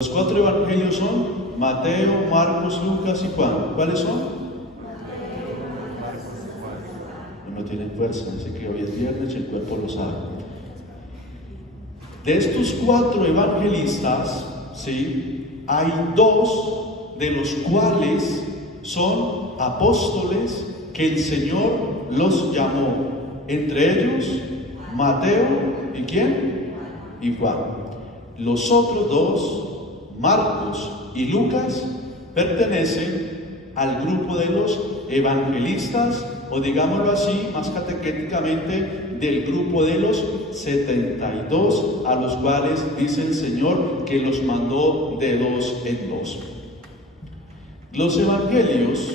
Los 4 evangelios son Mateo, Marcos, Lucas y Juan. ¿Cuáles son? No tienen fuerza, dice que hoy es viernes y el cuerpo lo sabe. De estos 4 evangelistas, ¿sí?, hay 2 de los cuales son apóstoles que el Señor los llamó. Entre ellos, Mateo y ¿quién? Y Juan. Los otros 2, Marcos y Lucas, pertenecen al grupo de los evangelistas, o digámoslo así, más catequéticamente, del grupo de los 72, a los cuales dice el Señor que los mandó de 2 en 2. Los evangelios,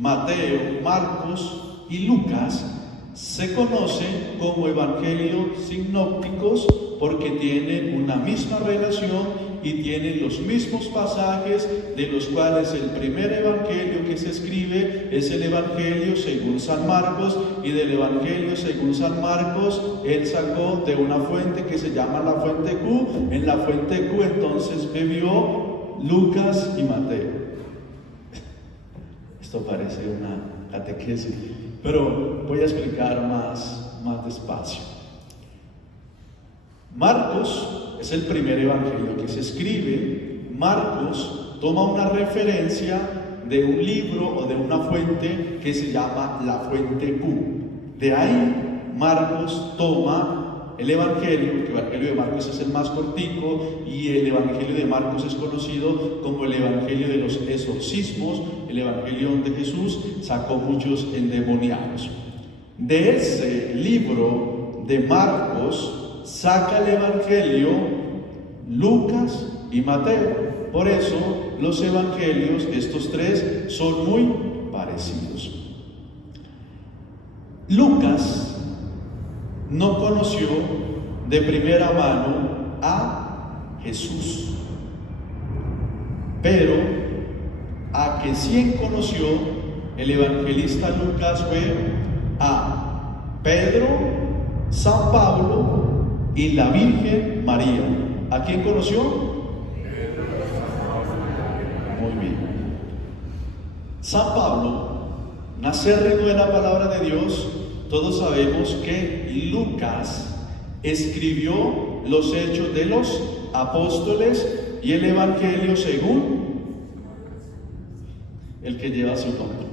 Mateo, Marcos y Lucas, se conocen como evangelios sinópticos porque tienen una misma relación y tienen los mismos pasajes, de los cuales el primer evangelio que se escribe es el evangelio según San Marcos, y del evangelio según San Marcos él sacó de una fuente que se llama la fuente Q. En la fuente Q entonces bebió Lucas y Mateo. Esto parece una catequesis, pero voy a explicar más despacio. Marcos es el primer evangelio que se escribe. Marcos toma una referencia de un libro o de una fuente que se llama la fuente Q. De ahí Marcos toma el evangelio, que el evangelio de Marcos es el más cortico, y el evangelio de Marcos es conocido como el evangelio de los exorcismos, el evangelio donde Jesús sacó muchos endemoniados. De ese libro de Marcos saca el evangelio Lucas y Mateo. Por eso los evangelios, estos 3, son muy parecidos. Lucas no conoció de primera mano a Jesús, pero a que sí conoció el evangelista Lucas fue a Pedro, San Pablo y la Virgen María. ¿A quién conoció? Muy bien. San Pablo, nacérrimo de la palabra de Dios. Todos sabemos que Lucas escribió los hechos de los apóstoles y el evangelio según el que lleva su nombre.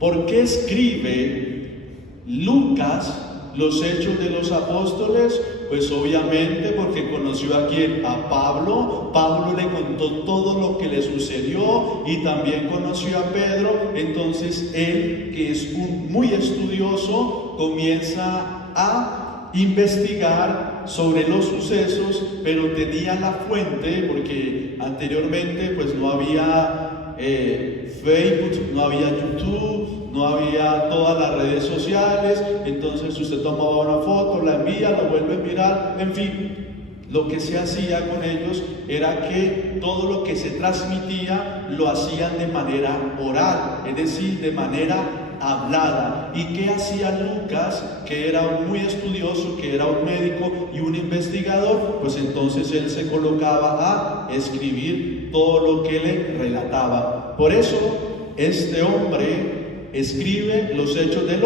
¿Por qué escribe Lucas los hechos de los apóstoles? Pues obviamente porque conoció a quién, a Pablo. Pablo le contó todo lo que le sucedió, y también conoció a Pedro. Entonces él, que es muy estudioso, comienza a investigar sobre los sucesos, pero tenía la fuente, porque anteriormente pues no había Facebook, no había YouTube, no había todas las redes sociales. Entonces usted tomaba una foto, la envía, la vuelve a mirar, en fin. Lo que se hacía con ellos era que todo lo que se transmitía lo hacían de manera oral, es decir, de manera hablada. ¿Y qué hacía Lucas, que era muy estudioso, que era un médico y un investigador? Pues entonces él se colocaba a escribir todo lo que le relataba. Por eso este hombre escribe los hechos de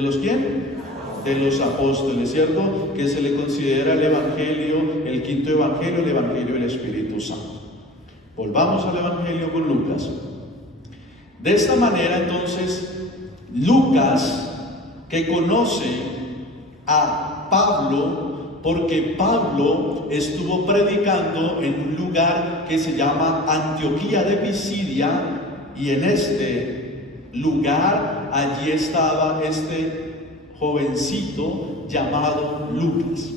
los ¿quién? De los apóstoles, ¿cierto? Que se le considera el evangelio, el quinto evangelio, el evangelio del Espíritu Santo. Volvamos al evangelio con Lucas. De esta manera entonces Lucas, que conoce a Pablo, porque Pablo estuvo predicando en un lugar que se llama Antioquía de Pisidia, y en este lugar allí estaba este jovencito llamado Lucas.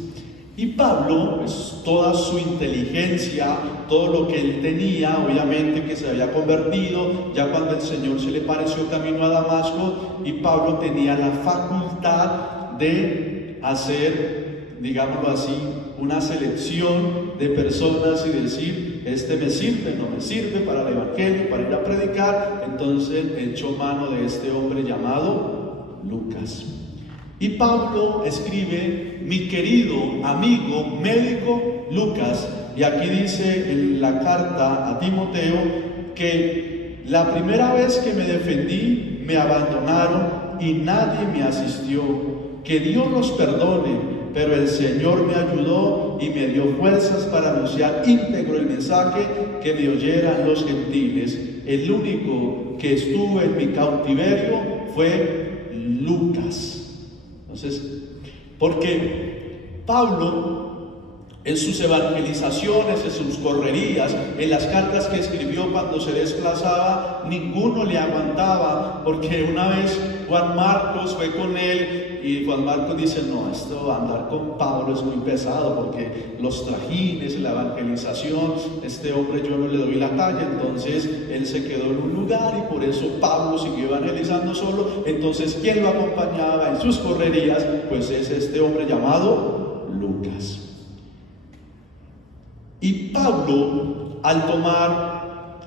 Y Pablo, pues toda su inteligencia, todo lo que él tenía, obviamente que se había convertido ya cuando el Señor se le pareció camino a Damasco, y Pablo tenía la facultad de hacer, digámoslo así, una selección de personas y decir: este me sirve, no me sirve para el evangelio, para ir a predicar. Entonces echó mano de este hombre llamado Lucas. Y Pablo escribe: mi querido amigo médico Lucas, y aquí dice en la carta a Timoteo que la primera vez que me defendí me abandonaron y nadie me asistió. Que Dios los perdone, pero el Señor me ayudó y me dio fuerzas para anunciar íntegro el mensaje que me oyeran los gentiles. El único que estuvo en mi cautiverio fue Lucas. Entonces, porque Pablo en sus evangelizaciones, en sus correrías, en las cartas que escribió cuando se desplazaba, ninguno le aguantaba, porque una vez Juan Marcos fue con él y Juan Marcos dice: no, esto andar con Pablo es muy pesado, porque los trajines, la evangelización, este hombre yo no le doy la talla. Entonces él se quedó en un lugar y por eso Pablo siguió evangelizando solo. Entonces, ¿quién lo acompañaba en sus correrías? Pues es este hombre llamado Lucas. Y Pablo, al tomar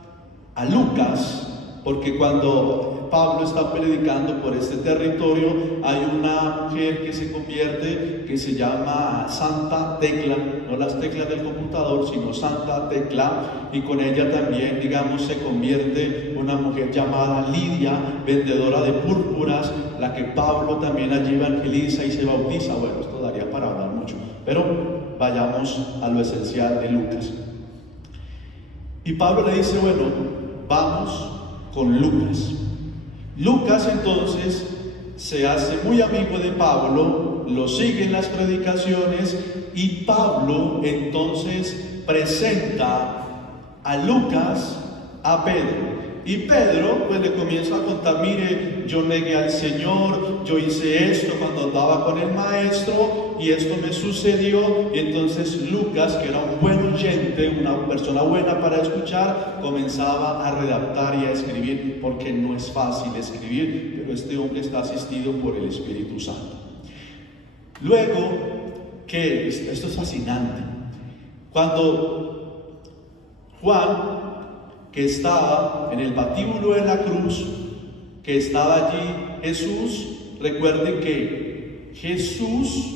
a Lucas, porque cuando Pablo está predicando por este territorio, hay una mujer que se convierte, que se llama Santa Tecla, no las teclas del computador, sino Santa Tecla, y con ella también, digamos, se convierte una mujer llamada Lidia, vendedora de púrpuras, la que Pablo también allí evangeliza y se bautiza. Bueno, esto daría para hablar mucho, pero vayamos a lo esencial de Lucas. Y Pablo le dice: bueno, vamos con Lucas. Lucas entonces se hace muy amigo de Pablo, lo sigue en las predicaciones, y Pablo entonces presenta a Lucas a Pedro. Y Pedro pues le comienza a contar: mire, yo negué al Señor, yo hice esto cuando andaba con el maestro y esto me sucedió. Y entonces Lucas, que era un buen oyente, una persona buena para escuchar, comenzaba a redactar y a escribir, porque no es fácil escribir, pero este hombre está asistido por el Espíritu Santo. Luego, que esto es fascinante, cuando Juan, que estaba en el patíbulo de la cruz, que estaba allí Jesús, recuerden que Jesús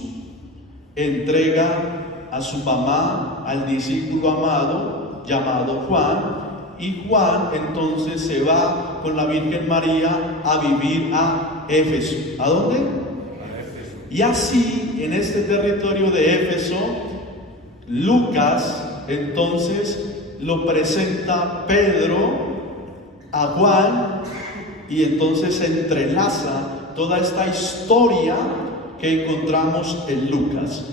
entrega a su mamá al discípulo amado llamado Juan, y Juan entonces se va con la Virgen María a vivir a Éfeso. ¿A dónde? A Éfeso. Y así, en este territorio de Éfeso, Lucas entonces lo presenta Pedro a Juan, y entonces se entrelaza toda esta historia que encontramos en Lucas.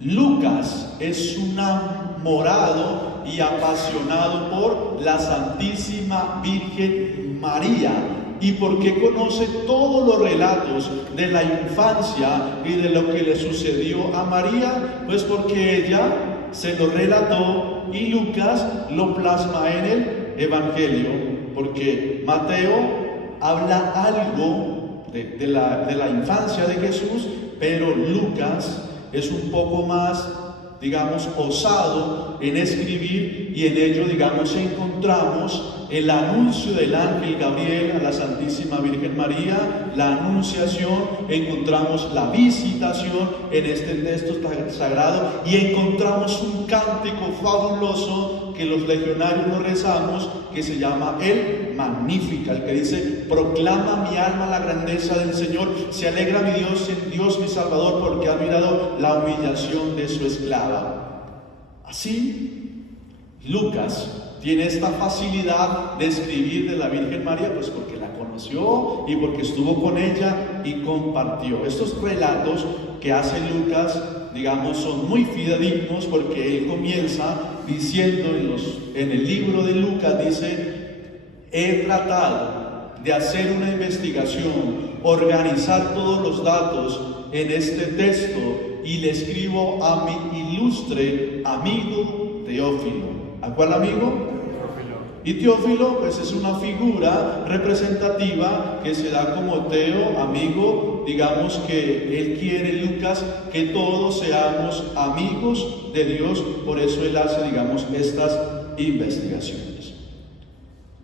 Lucas es un enamorado y apasionado por la Santísima Virgen María. ¿Y por qué conoce todos los relatos de la infancia y de lo que le sucedió a María? Pues porque ella se lo relató y Lucas lo plasma en el Evangelio, porque Mateo habla algo de la infancia de Jesús, pero Lucas es un poco más, digamos, osado en escribir, y en ello, digamos, encontramos el anuncio del ángel Gabriel a la Santísima Virgen María, la anunciación, encontramos la visitación en este texto sagrado, y encontramos un cántico fabuloso que los legionarios lo rezamos, que se llama el Magnificat, el que dice: proclama mi alma la grandeza del Señor, se alegra mi Dios en Dios mi Salvador, porque ha mirado la humillación de su esclava. Así, Lucas tiene esta facilidad de escribir de la Virgen María, pues porque la conoció y porque estuvo con ella y compartió. Estos relatos que hace Lucas, digamos, son muy fidedignos, porque él comienza diciendo en el libro de Lucas, dice: he tratado de hacer una investigación, organizar todos los datos en este texto, y le escribo a mi ilustre amigo Teófilo. ¿A cuál amigo? Y Teófilo pues es una figura representativa que se da como Teo, amigo. Digamos que él quiere, Lucas, que todos seamos amigos de Dios, por eso él hace, digamos, estas investigaciones.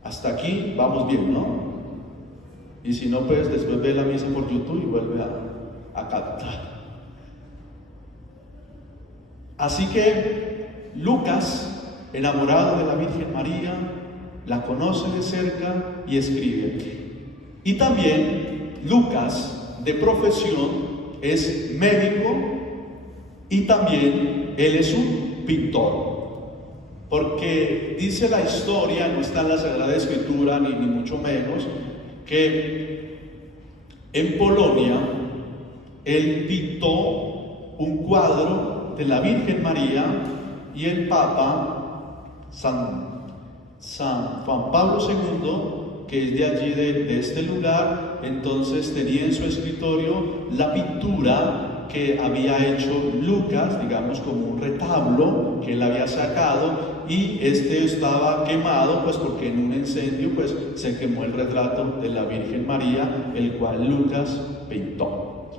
Hasta aquí vamos bien, ¿no? Y si no, pues después ve la misa por YouTube y vuelve a cantar. Así que Lucas, enamorado de la Virgen María, la conoce de cerca y escribe. Y también Lucas, de profesión, es médico y también él es un pintor. Porque dice la historia, no está en la Sagrada Escritura ni mucho menos, que en Polonia él pintó un cuadro de la Virgen María y el Papa San Juan Pablo II, que es de allí, de este lugar, entonces tenía en su escritorio la pintura que había hecho Lucas, digamos como un retablo que él había sacado, y este estaba quemado, pues porque en un incendio pues se quemó el retrato de la Virgen María, el cual Lucas pintó.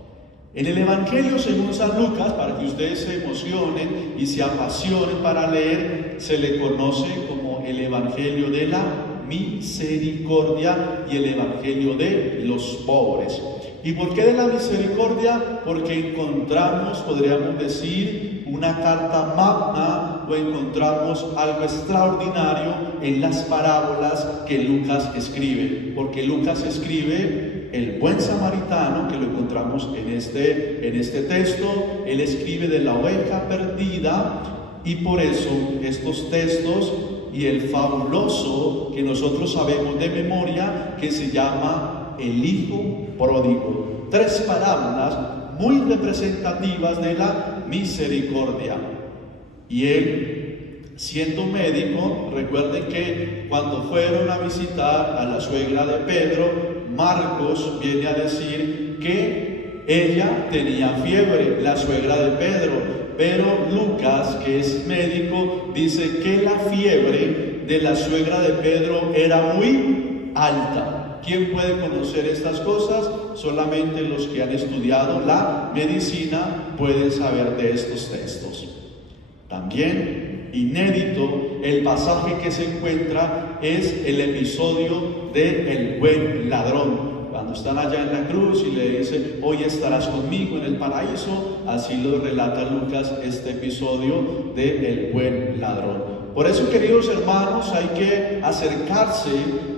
En el Evangelio según San Lucas, para que ustedes se emocionen y se apasionen para leer, se le conoce como el Evangelio de la misericordia y el Evangelio de los pobres. ¿Y por qué de la misericordia? Porque encontramos, podríamos decir, una carta magna, o encontramos algo extraordinario en las parábolas que Lucas escribe. Porque Lucas escribe el buen samaritano, que lo encontramos en este texto. Él escribe de la oveja perdida, y por eso estos textos y el fabuloso que nosotros sabemos de memoria, que se llama el Hijo Pródigo. 3 parábolas muy representativas de la misericordia. Y él, siendo médico, recuerden que cuando fueron a visitar a la suegra de Pedro, Marcos viene a decir que ella tenía fiebre, la suegra de Pedro. Pero Lucas, que es médico, dice que la fiebre de la suegra de Pedro era muy alta. ¿Quién puede conocer estas cosas? Solamente los que han estudiado la medicina pueden saber de estos textos. También, inédito, el pasaje que se encuentra es el episodio del buen ladrón. Cuando están allá en la cruz y le dice, hoy estarás conmigo en el paraíso, así lo relata Lucas, este episodio del buen ladrón. Por eso, queridos hermanos, hay que acercarse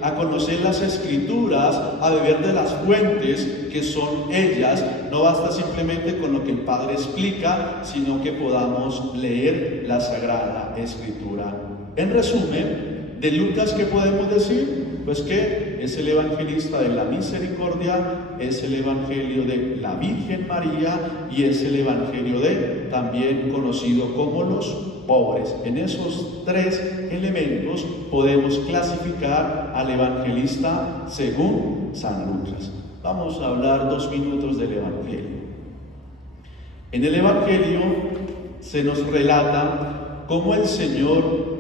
a conocer las Escrituras, a beber de las fuentes que son ellas. No basta simplemente con lo que el Padre explica, sino que podamos leer la Sagrada Escritura. En resumen, de Lucas, ¿qué podemos decir? Pues que es el evangelista de la misericordia, es el evangelio de la Virgen María y es el evangelio de, también conocido como los pobres. En esos 3 elementos podemos clasificar al evangelista según San Lucas. Vamos a hablar 2 minutos del evangelio. En el evangelio se nos relata cómo el Señor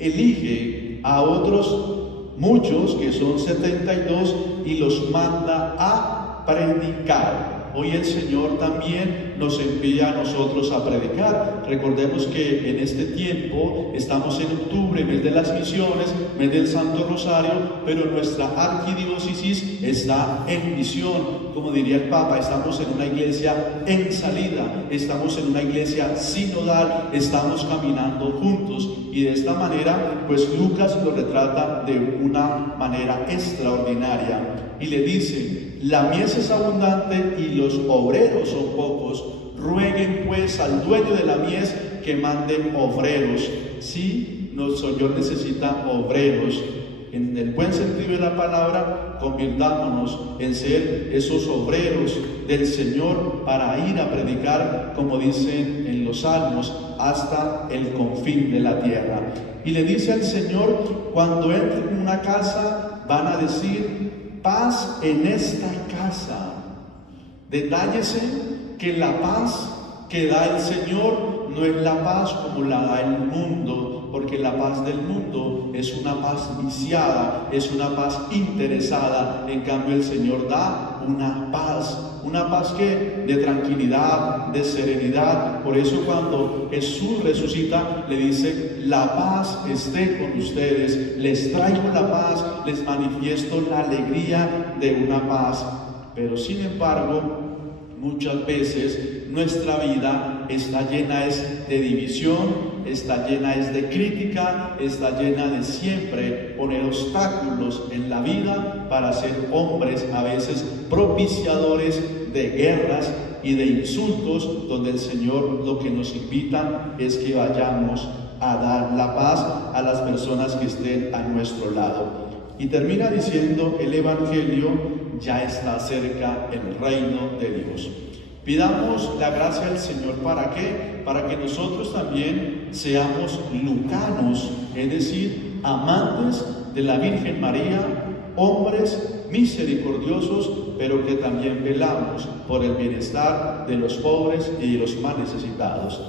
elige a otros muchos, que son 72, y los manda a predicar. Hoy el Señor también nos envía a nosotros a predicar. Recordemos que en este tiempo estamos en octubre, mes de las misiones, mes del Santo Rosario, pero nuestra arquidiócesis está en misión. Como diría el Papa, estamos en una iglesia en salida, estamos en una iglesia sinodal, estamos caminando juntos. Y de esta manera, pues Lucas lo retrata de una manera extraordinaria. Y le dice, la mies es abundante y los obreros son pocos. Rueguen pues al dueño de la mies que mande obreros. Sí, nuestro Señor necesita obreros. En el buen sentido de la palabra, convirtámonos en ser esos obreros del Señor para ir a predicar, como dicen en los Salmos, hasta el confín de la tierra. Y le dice al Señor, cuando entren en una casa, van a decir, paz en esta casa. Detállese que la paz que da el Señor no es la paz como la da el mundo, porque la paz del mundo es una paz viciada, es una paz interesada. En cambio el Señor da una paz que de tranquilidad, de serenidad. Por eso cuando Jesús resucita le dice, la paz esté con ustedes, les traigo la paz, les manifiesto la alegría de una paz. Pero sin embargo, Muchas veces nuestra vida está llena de división, está llena de crítica, está llena de siempre poner obstáculos en la vida para ser hombres a veces propiciadores de guerras y de insultos, donde el Señor lo que nos invita es que vayamos a dar la paz a las personas que estén a nuestro lado. Y termina diciendo el Evangelio: ya está cerca el reino de Dios. Pidamos la gracia del Señor, ¿para qué? Para que nosotros también seamos lucanos, es decir, amantes de la Virgen María, hombres misericordiosos, pero que también velamos por el bienestar de los pobres y de los más necesitados.